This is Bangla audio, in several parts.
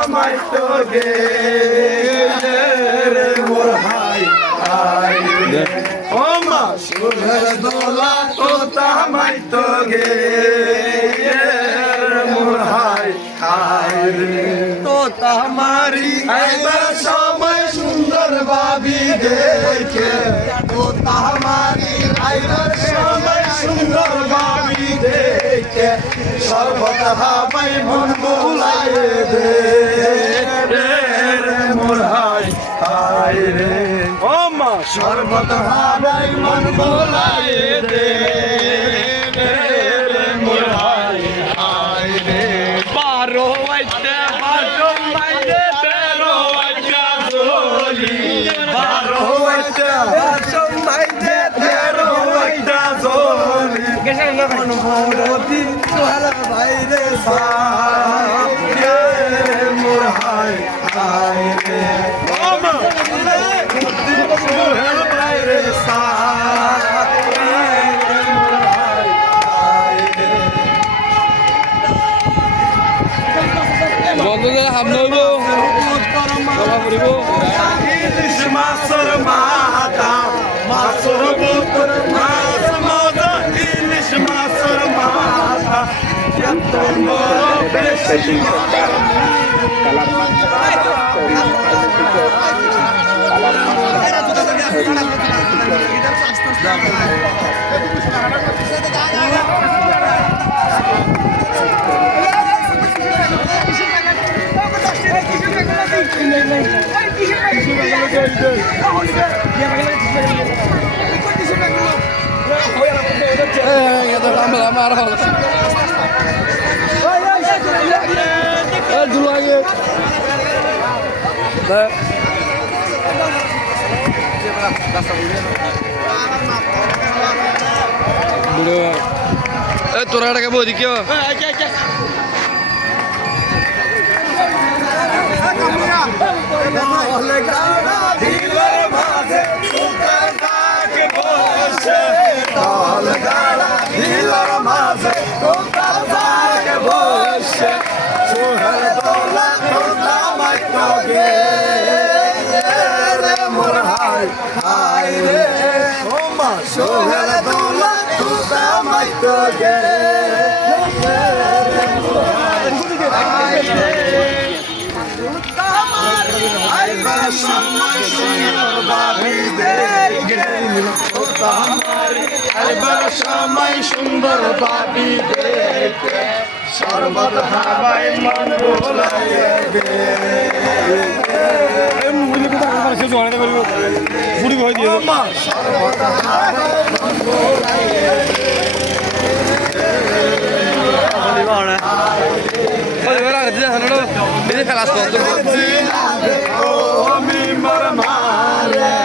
আমায় তো গে রে মোর হাই হাই রে ও মা সুরের দোলা তো তামাই তো গে রে মোর হাই হাই রে তো তামারি আইবার সময় সুন্দর ভাবি দেখে তো তামারি আইবার সময় সুন্দর ভাবি দেখে সর্বত হাবাই মন বুলাই দে রে মোর হাই হাই রে ও মা সর্বত হাবাই মন বুলাই দে রে মোর হাই হাই রে বারো আইতে বারো মাইলে তেরো আইতা জলি বারো আইতে বারো মাইলে তেরো আইতা জলি মন ভরতি তোহালা বাইরে সায়ে মোর হাই হাই রে ও মা তোহালা বাইরে সায়ে মোর হাই হাই রে বন্ধুদের হাম নইব সভা করিব ইলিশ মাছের মাথা মাছের বুকুর মাছ মজা ইলিশ মাছের মাথা এত বড় বেশি আমার দু লাগে তোরা টাকা বৌদি কেউ দিলের মাঝে সুখে থাকে বসে তাল গাড়া দিলের মাঝে সুখে থাকে বসে সুহের দোলা তোলা মাইতো গে রে মোর হাই হাই রে ও মা সুহের দোলা তোলা মাইতো গে রে মোর হাই রে আইবার সময় সুন্দর ভাবি দেখে ও তামারি আইবার সময় সুন্দর ভাবি দেখে সর্বত হাবাই মন ভোলাইয়ে দে ও মা সর্বত হাবাই মন ভোলাইয়ে আমি মর মারে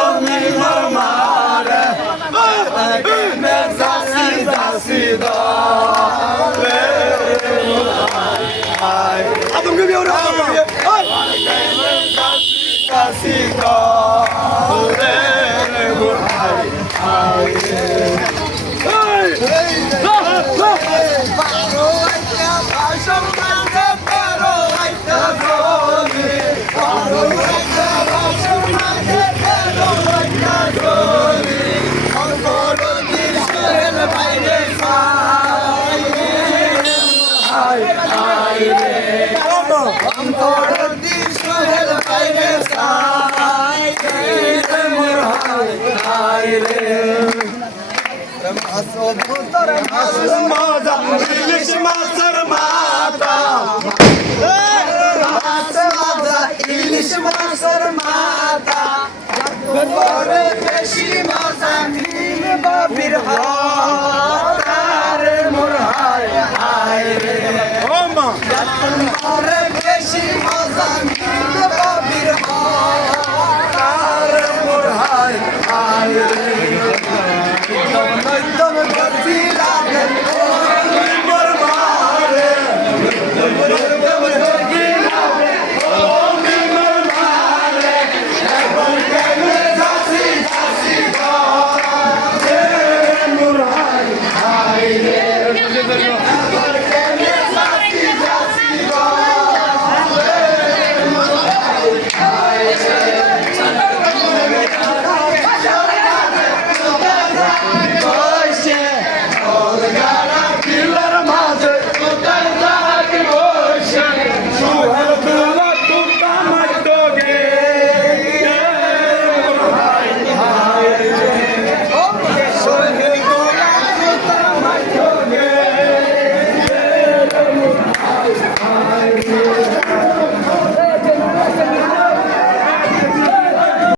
আমি মর মারে দাসি দাসি দে আদম কে বিয়ে দাসি দে ইলিশ মাছের মাথা ইলিশ মাছের মাথা বেশি মজা বাবির